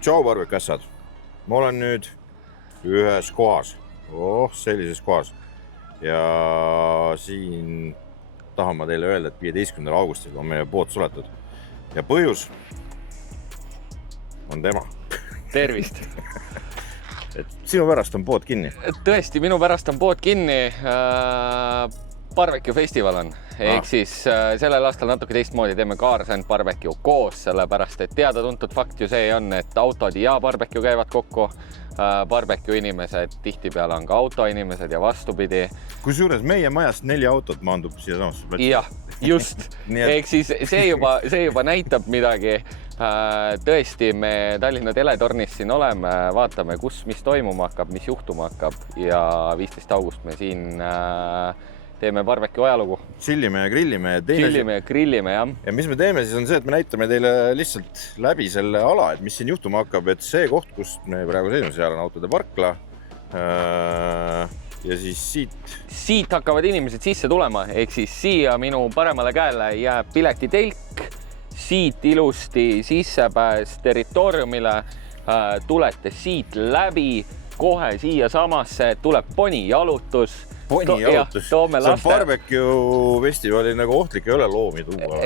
Tšau, barbekuässad! Ma olen nüüd ühes kohas. Sellises kohas. Ja siin tahan ma teile öelda, et 15. augustil on meie pood suletud. Ja põhjus on tema. Tervist! Et sinu pärast on pood kinni. Tõesti, minu pärast on pood kinni. Barbecue festival on. Ehk siis sellel aastal natuke teistmoodi teeme Cars and Barbecue koos, sellepärast et teada-tuntud fakt ju see on, et autod ja barbecue käivad kokku. Barbecue inimesed tihtipeale on ka autoinimesed ja vastupidi. Kusjuures meie majast 4 autot maandub siia samasse platsi. Jah, just. Ehk siis see juba näitab midagi. Tõesti, me Tallinna teletornis siin oleme, vaatame, mis toimuma hakkab, mis juhtuma hakkab ja 15. august me siin teeme barbecue ajalugu. Chillime ja grillime. Chillime ja grillime, jah. Ja mis me teeme siis on see, et me näitame teile lihtsalt läbi selle ala, et mis siin juhtuma hakkab, et see koht, kus me praegu seisme, seal on autode parkla ja siis Siit hakkavad inimesed sisse tulema, ehk siis siia minu paremale käele jääb piletitelk, siit ilusti sissepääs territooriumile, tulete siit läbi, kohe siia samasse tuleb ponijalutus. See on barbecue festivali nagu ohtlik ei ole loomi tuua.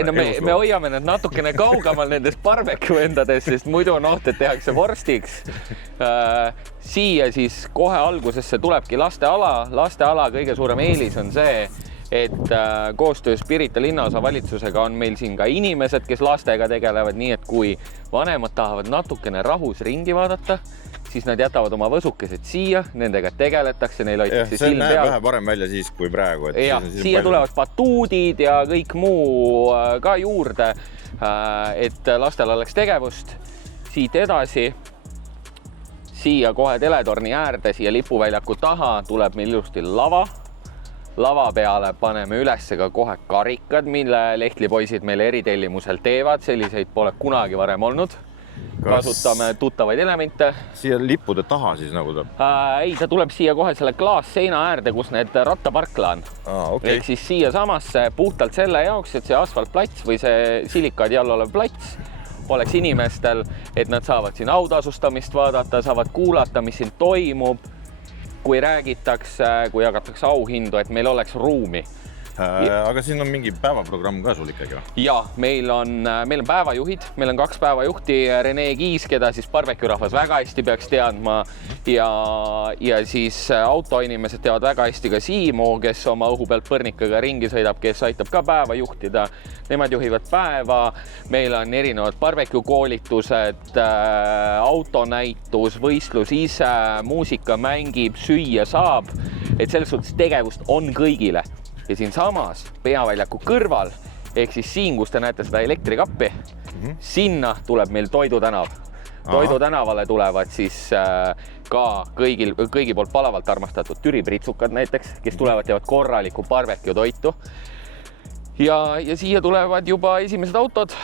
Me hoiame need natukene kaugemal nendest barbecue endades, sest muidu on oht, et tehakse vorstiks. Siia siis kohe algusesse tulebki lasteala. Lasteala kõige suurem eelis on see, et koostöös Pirita linnaosa valitsusega on meil siin ka inimesed, kes lastega tegelevad, nii et kui vanemad tahavad natukene rahus ringi vaadata, siis nad jätavad oma võsukesed siia, nendega tegeletakse, neil hoitakse silm peal. See näeb vähe parem välja siis kui praegu. Ja, siia tulevad batuudid ja kõik muu ka juurde, et lastel oleks tegevust. Siit edasi, siia kohe teletorni äärde, siia lipuväljaku taha tuleb meil ilusti lava. Lava peale paneme ülesse ka kohe karikad, mille lehtlipoisid meile eritellimusel teevad. Selliseid pole kunagi varem olnud. Kasutame tuttavaid elemente. Siia lippude taha siis nagu tuleb? Ei, ta tuleb siia kohe selle klaasseina äärde, kus need rattaparkla on. Okay. Ehk siis siia samasse puhtalt selle jaoks, et see asfaltplats või see silikaadi all olev plats oleks inimestel, et nad saavad siin autasustamist vaadata, saavad kuulata, mis siin toimub, kui räägitakse, kui jagatakse auhindu, et meil oleks ruumi. Aga siin on mingi päevaprogramm ka sul ikkagi? Ja, meil on päevajuhid, meil on 2 päevajuhti, Rene Kiis, keda siis barbecue rahvas väga hästi peaks teadma ja siis autoinimesed teavad väga hästi ka Siimu, kes oma õhu pealt põrnikaga ringi sõidab, kes aitab ka päeva juhtida. Nemad juhivad päeva, meil on erinevad barbecue koolitused, autonäitus, võistlus ise, muusika mängib, süüa saab, et selles suhtes tegevust on kõigile. Ja siin samas peaväljaku kõrval, ehk siis siin, kus te näete seda elektrikappi, sinna tuleb meil Toidu tänav. Toidu tänavale tulevad siis ka kõigi poolt palavalt armastatud türipritsukad näiteks, kes tulevad teevad korraliku barbecue toitu. Ja siia tulevad juba esimesed autod.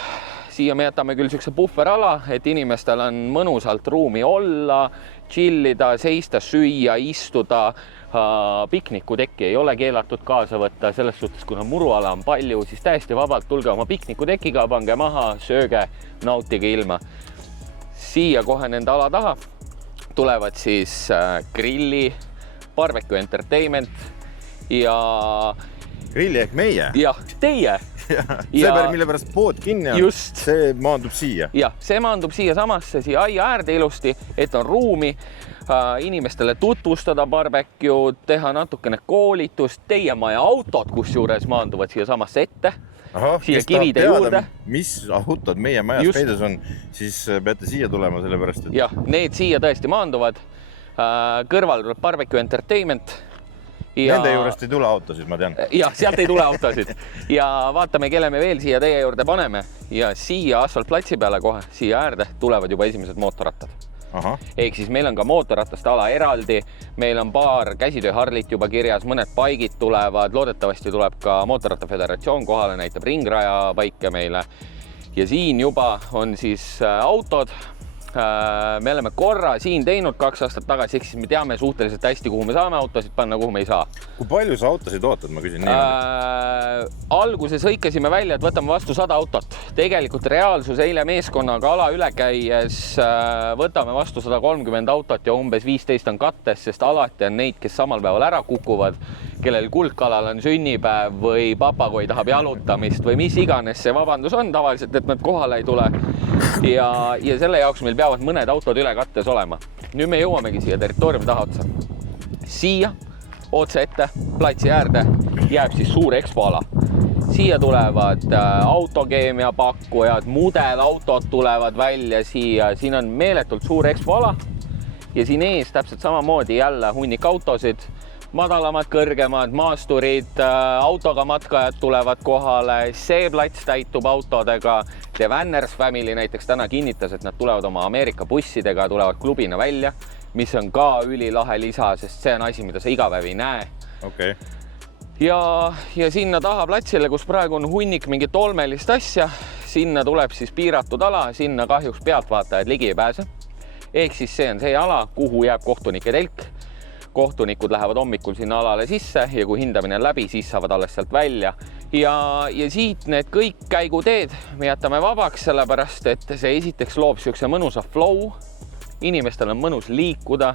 Siia me jätame küll sükse bufferala, et inimestel on mõnusalt ruumi olla, chillida, seista, süüa, istuda. Piknikutekki ei ole keelatud kaasa võtta, selles suhtes, kuna muruala on palju, siis täiesti vabalt tulge oma piknikutekiga, pange maha, sööge, nautige ilma. Siia kohe nende ala taha tulevad siis grilli, barbecue entertainment ja... Grilli ehk meie? Jah, teie. See, mille pärast pood kinni on, see maandub siia. Jah, see maandub siia samasse, siia aia äärde ilusti, et on ruumi inimestele tutvustada barbecue, teha natukene koolitust, teie maja autod, kus juures maanduvad siia samasse ette, siia kivide juurde. Mis autod meie majas peides on, siis peate siia tulema sellepärast, et... Jah, need siia tõesti maanduvad. Kõrval tuleb barbecue entertainment. Nende juurest ei tule autosid, ma tean. Jah, sealt ei tule autosid. Ja vaatame, kelle me veel siia teie juurde paneme. Ja siia asfaltplatsi peale kohe, siia äärde tulevad juba esimesed mootorrattad. Ehk siis meil on ka mootorrataste ala eraldi, meil on paar käsitöö Harlit juba kirjas, mõned paigid tulevad, loodetavasti tuleb ka Mootorratta Föderatsioon kohale, näitab ringraja paike meile. Ja siin juba on siis autod, Me oleme korra siin teinud 2 aastat tagasi, ehk siis me teame suhteliselt hästi, kuhu me saame autosid panna, kuhu me ei saa. Kui palju sa autosid ootad, ma küsin niimoodi? Alguses hõikasime välja, et võtame vastu 100 autot. Tegelikult reaalsus eile meeskonnaga ala üle käies võtame vastu 130 autot ja umbes 15 on kattes, sest alati on neid, kes samal päeval ära kukuvad, kellel kuldkalal on sünnipäev või papagoi tahab jalutamist või mis iganes see vabandus on tavaliselt, et nad kohale ei tule. Ja selle jaoks meil peavad mõned autod üle kattes olema. Nüüd me jõuamegi siia territooriumi taha otsa. Siia otse ette, platsi äärde jääb siis suur expoala. Siia tulevad autokeemia pakkujad, mudelautod tulevad välja siia. Siin on meeletult suur expoala ja siin ees täpselt samamoodi jälle hunnik autosid. Madalamad, kõrgemad, maasturid, autoga matkajad tulevad kohale, see plats täitub autodega. The Vanners Family näiteks täna kinnitas, et nad tulevad oma Ameerika bussidega, tulevad klubina välja, mis on ka ülilahe lisa, sest see on asi, mida sa iga päev ei näe. Okay. Ja sinna taha platsile, kus praegu on hunnik mingit olmelist asja, sinna tuleb siis piiratud ala, sinna kahjuks pealtvaatajad ligi ei pääse. Ehk siis see on see ala, kuhu jääb kohtunike telk. Kohtunikud lähevad hommikul sinna alale sisse ja kui hindamine on läbi, siis saavad alles sealt välja. Ja siit need kõik käiguteed me jätame vabaks, sellepärast et see esiteks loob siukse mõnusa flow. Inimestel on mõnus liikuda.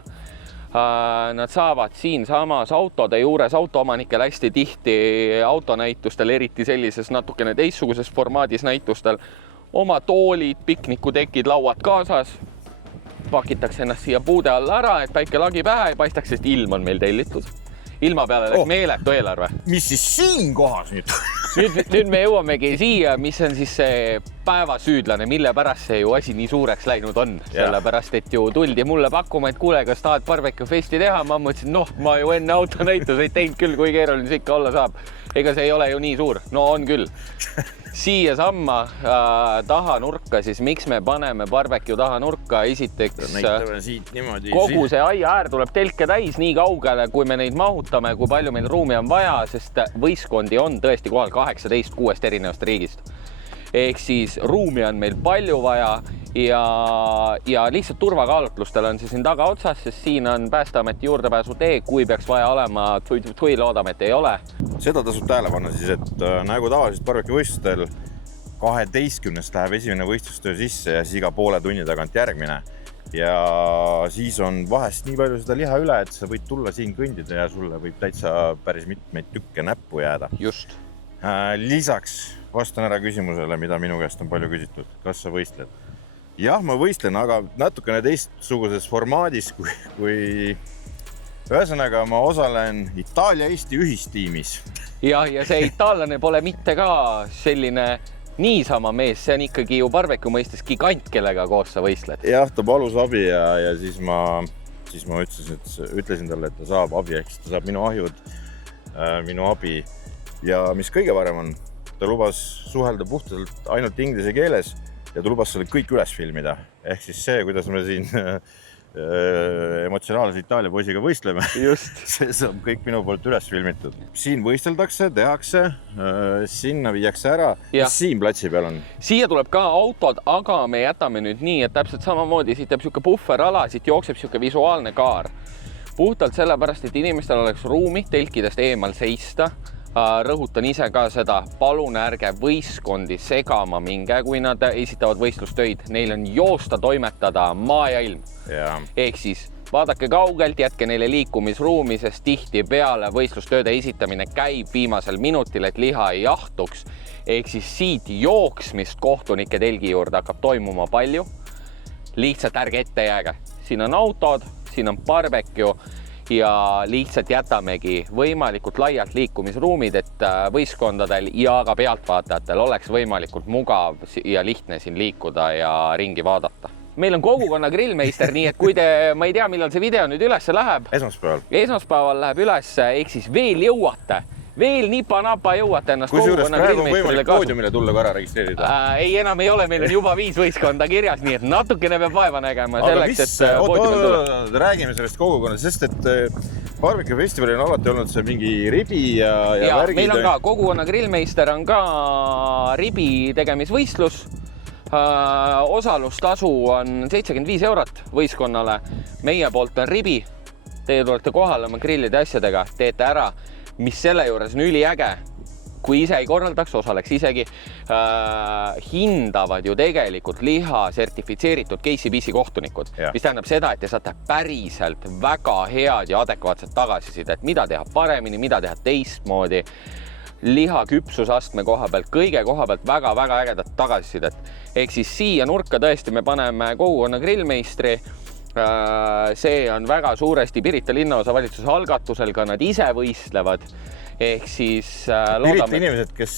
Nad saavad siin samas autode juures autoomanikel hästi tihti autonäitustel, eriti sellises natukene teistsuguses formaadis näitustel, oma toolid, piknikutekid, lauad kaasas. Pakitakse ennast siia puude alla ära, et päike lagi pähe ei paistaks, sest ilm on meil tellitud. Ilma peale läks meeletu eelarve. Mis siis siin kohas nüüd? Nüüd me jõuamegi siia, mis on siis see päevasüüdlane, mille pärast see ju asi nii suureks läinud on. Sellepärast, et ju tuldi mulle pakkuma, et kuule, kas tahad barbecue festi teha? Ma mõtlesin, ma ju enne autonäituseid teinud küll, kui keeruline see ikka olla saab. Ega see ei ole ju nii suur. No on küll. Siia samma taha nurka, siis miks me paneme barbecue taha nurka? Esiteks, kogu see aia äär tuleb telke täis nii kaugele, kui me neid mahutame, kui palju meil ruumi on vaja, sest võistkondi on tõesti kohal 18 6 erinevast riigist. Ehk siis ruumi on meil palju vaja ja lihtsalt turvakaalutlustel on see siin taga otsas, sest siin on Päästeameti juurdepääsu tee, kui peaks vaja olema, loodame, et ei ole. Seda tasub tähele panna siis, et nagu tavaliselt barbecue võistlustel 12 läheb esimene võistlustöö sisse ja siis iga poole tunni tagant järgmine. Ja siis on vahest nii palju seda liha üle, et sa võid tulla siin kõndida ja sulle võib täitsa päris mitmeid tükke näppu jääda. Just. Lisaks vastan ära küsimusele, mida minu käest on palju küsitud. Kas sa võistled? Jah, ma võistlen, aga natukene teistsuguses formaadis, kui ühesõnaga ma osalen Itaalia-Eesti ühistiimis. Ja see itaallane pole mitte ka selline niisama mees, see on ikkagi ju barbecue mõistes gigant, kellega koos sa võistled. Jah, ta palus abi ja siis ma ütlesin talle, et ta saab abi, ehk ta saab minu ahjud, minu abi. Ja mis kõige parem on, ta lubas suhelda puhtalt ainult inglise keeles ja ta lubas selle kõik üles filmida. Ehk siis see, kuidas me siin emotsionaalse Itaalia poisiga võistleme. Just. See saab kõik minu poolt üles filmitud. Siin võisteldakse, tehakse, sinna viiakse ära. Mis siin platsi peal on? Siia tuleb ka autod, aga me jätame nüüd nii, et täpselt samamoodi siit jääb siuke bufferala, siit jookseb siuke visuaalne kaar. Puhtalt sellepärast, et inimestel oleks ruumi telkidest eemal seista. Rõhutan ise ka seda, palun ärge võistkondi segama minge, kui nad esitavad võistlustöid. Neil on joosta toimetada maa ja ilm. Ehk siis vaadake kaugelt, jätke neile liikumisruumi, sest tihti peale võistlustööde esitamine käib viimasel minutil, et liha ei jahtuks. Ehk siis siit jooksmist kohtunike telgi juurde hakkab toimuma palju. Lihtsalt ärge ette jääge. Siin on autod, siin on barbecue. Ja lihtsalt jätamegi võimalikult laialt liikumisruumid, et võistkondadel ja ka pealtvaatajatel oleks võimalikult mugav ja lihtne siin liikuda ja ringi vaadata. Meil on kogukonna grillmeister, nii et kui ma ei tea, millal see video nüüd üles läheb. Esmaspäeval läheb üles, ehk siis veel jõuate. Veel nipa-napa jõuate ennast kogukonna grillmeisterile kaasa. Kusjuures praegu on võimalik poodiumile tulla ka ära registreerida? Ei, enam ei ole, meil on juba 5 võistkonda kirjas, nii et natukene peab vaeva nägema selleks, et poodiumil tulla. Räägime sellest kogukonnast, sest et barbecue festivalil on alati olnud see mingi ribi ja värgid. Meil on ka kogukonna grillmeister on ka ribi tegemisvõistlus. Osalustasu on 75 eurot võistkonnale. Meie poolt on ribi. Teie tulete kohale oma grillide asjadega, teete ära, mis selle juures on üliäge. Kui ise ei korraldaks, osaleks isegi, hindavad ju tegelikult liha sertifitseeritud KCBC kohtunikud, mis tähendab seda, et te saate päriselt väga head ja adekvaatset tagasisidet, mida teha paremini, mida teha teistmoodi, liha küpsusastme koha pealt, kõige koha pealt väga-väga ägedat tagasisidet. Ehk siis siia nurka tõesti me paneme kogukonna grillmeistri. See on väga suuresti Pirita linnaosa valitsuse algatusel, ka nad ise võistlevad. Ehk siis Pirita inimesed, kes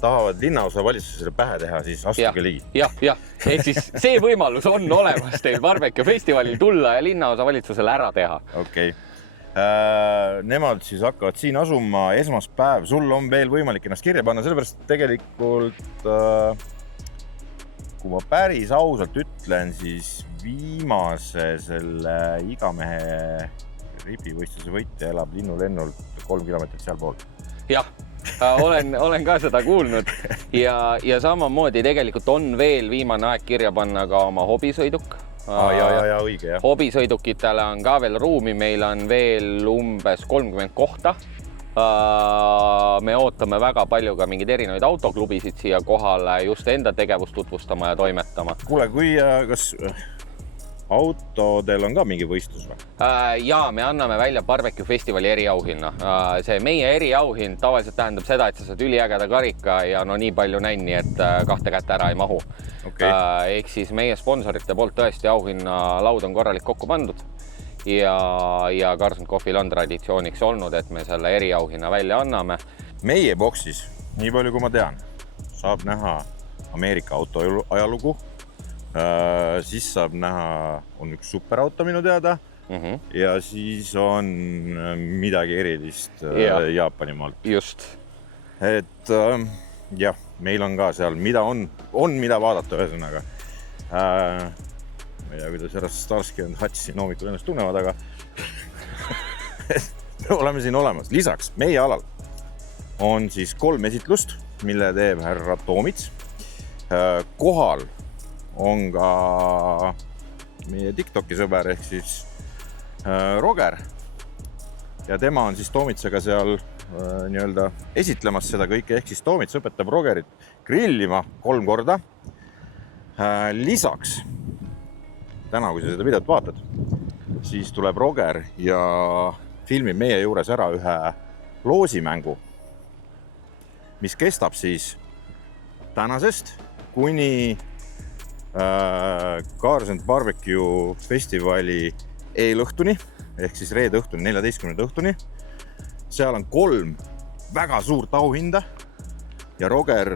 tahavad linnaosa valitsusele pähe teha, siis astuge ligi. Jah. Ehk siis see võimalus on olemas teil Barbecue festivalil tulla ja linnaosa valitsusele ära teha. Okei. Nemad siis hakkavad siin asuma esmaspäev. Sul on veel võimalik ennast kirja panna, sellepärast tegelikult, kui ma päris ausalt ütlen, siis viimase selle igamehe ribivõistluse võitja elab linnulennult 3 kilomeetrit seal pool. Jah, olen ka seda kuulnud ja samamoodi tegelikult on veel viimane aeg kirja panna ka oma hobisõiduk. Ja, õige, jah. Hobisõidukitele on ka veel ruumi, meil on veel umbes 30 kohta. Me ootame väga palju ka mingeid erinevaid autoklubisid siia kohale just enda tegevust tutvustama ja toimetama. Kuule, kas autodel on ka mingi võistlus või? Jaa, me anname välja Barbecue festivali eriauhinna. See meie eriauhind tavaliselt tähendab seda, et sa saad üliägeda karika ja no nii palju nänni, et 2 kätte ära ei mahu. Okay. Ehk siis meie sponsorite poolt tõesti auhinna laud on korralik kokku pandud ja Carlson Coffee'l on traditsiooniks olnud, et me selle eriauhinna välja anname. Meie boksis, nii palju kui ma tean, saab näha Ameerika auto ajalugu. Siis saab näha, on üks superauto minu teada ja siis on midagi erilist Jaapani maalt. Just. Et jah, meil on ka seal, mida on mida vaadata ühesõnaga. Ma ei tea, kuidas härra Starsky and Hutch siin hommikul ennast tunnevad, aga oleme siin olemas. Lisaks meie alal on siis 3 esitlust, mille teeb härra Toomits. Kohal on ka meie TikToki sõber ehk siis Roger ja tema on siis Toomitsega seal nii-öelda esitlemas seda kõike, ehk siis Toomits õpetab Rogerit grillima 3 korda. Lisaks, täna kui sa seda videot vaatad, siis tuleb Roger ja filmib meie juures ära ühe loosimängu, mis kestab siis tänasest kuni Carlson Barbecue festivali eelõhtuni, ehk siis reede õhtuni, 14. õhtuni. Seal on 3 väga suurt auhinda ja Roger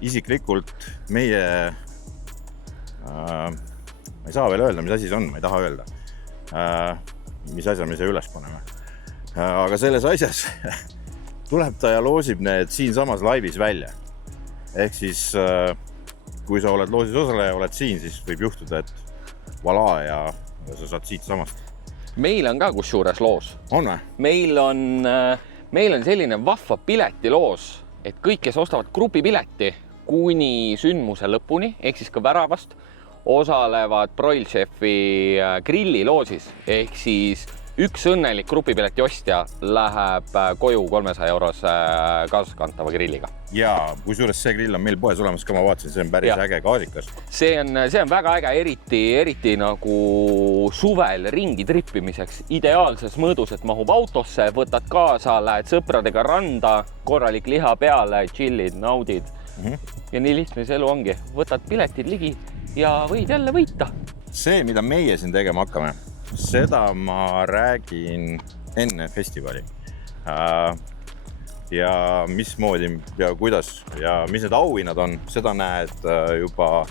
isiklikult meie, ma ei saa veel öelda, mis asi see on, ma ei taha öelda, mis asja me see üles paneme. Aga selles asjas tuleb ta ja loosib need siin samas laivis välja. Ehk siis kui sa oled loosis osaleja, oled siin, siis võib juhtuda, et vala ja sa saad siit samast. Meil on ka kusjuures loos. On või? Meil on selline vahva piletiloos, et kõik, kes ostavad grupipileti kuni sündmuse lõpuni, ehk siis ka väravast, osalevad Broil Chefi grilliloosis, ehk siis üks õnnelik grupipileti ostja läheb koju 300 eurose kaasaskantava grilliga. Ja kusjuures see grill on meil poes olemas ka, ma vaatasin, see on päris äge gaasikas. See on väga äge, eriti nagu suvel ringi trippimiseks. Ideaalses mõõdus, et mahub autosse, võtad kaasa, lähed sõpradega randa, korralik liha peale, chillid, naudid. Ja nii lihtne see elu ongi. Võtad piletid ligi ja võid jälle võita. See, mida meie siin tegema hakkame, seda ma räägin enne festivali. Ja mismoodi ja kuidas ja mis need auhinnad on, seda näed juba,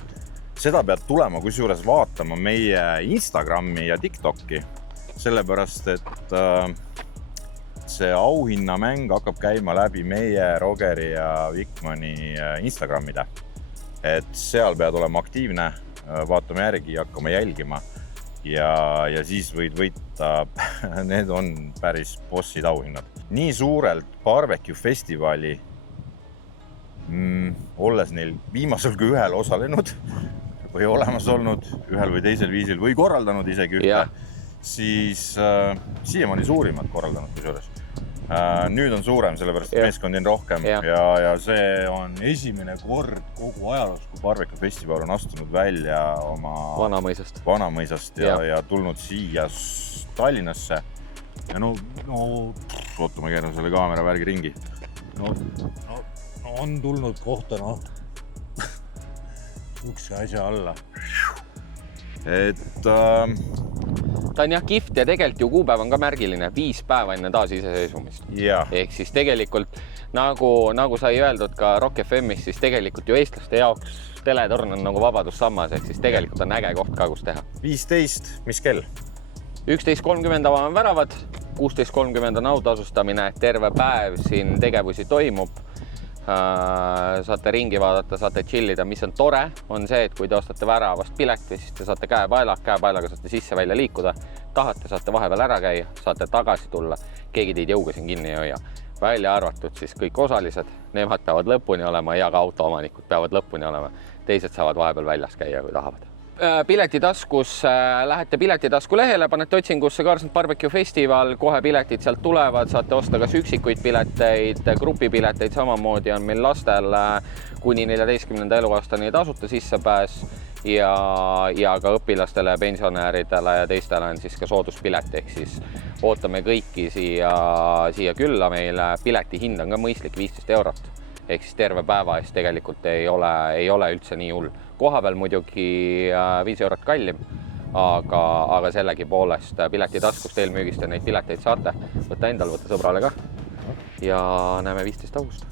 seda pead tulema kusjuures vaatama meie Instagrami ja TikToki, sellepärast, et see auhinnamäng hakkab käima läbi meie Rogeri ja Vikmani Instagramide. Et seal pead olema aktiivne, vaatame järgi, hakkama jälgima ja siis võid võita, need on päris bossid auhinnad. Nii suurelt barbecue festivali olles neil viimasel kui ühel osalenud või olemas olnud ühel või teisel viisil või korraldanud isegi ühte, siis siiamaani suurimad korraldanud kusjuures. Nüüd on suurem, sellepärast meeskondi on rohkem ja see on esimene kord kogu ajaloos, kui Barbecue Festival on astunud välja oma Vanamõisast ja tulnud siia Tallinnasse. Ja no oota, ma keeran selle kaamera värgi ringi. No on tulnud kohta, ukse asja alla. Ta on jah kihvt ja tegelikult ju kuupäev on ka märgiline, 5 päeva enne taasiseseisvumist. Ehk siis tegelikult, nagu sai öeldud ka Rock FM-is, siis tegelikult ju eestlaste jaoks teletorn on nagu vabadussammas, ehk siis tegelikult on äge koht ka, kus teha. 15, mis kell? 11.30 avame väravad, 16.30 on autasustamine, terve päev siin tegevusi toimub. Saate ringi vaadata, saate chillida, mis on tore, on see, et kui te ostate väravast pileti, siis te saate käepaelaga saate sisse välja liikuda, tahate, saate vahepeal ära käia, saate tagasi tulla, keegi teid jõuga siin kinni ei hoia. Välja arvatud siis kõik osalised, nemad peavad lõpuni olema ja ka autoomanikud peavad lõpuni olema, teised saavad vahepeal väljas käia, kui tahavad. Piletitaskus, lähete Piletitasku lehele, panete otsingusse Karsant Barbecue Festival, kohe piletid sealt tulevad, saate osta kas üksikuid pileteid, grupipileteid, samamoodi on meil lastel kuni 14. eluaastani tasuta sissepääs ja ka õpilastele, pensionäridele ja teistele on siis ka sooduspilet, ehk siis ootame kõiki siia külla, meile pileti hind on ka mõistlik 15 eurot. Ehk siis terve päeva eest tegelikult ei ole üldse nii hull. Kohapeal muidugi 5 eurot kallim, aga sellegi poolest Piletitaskust eelmüügist ja neid pileteid saate. Võtta endal, võtta sõbrale ka. Ja näeme 15. august.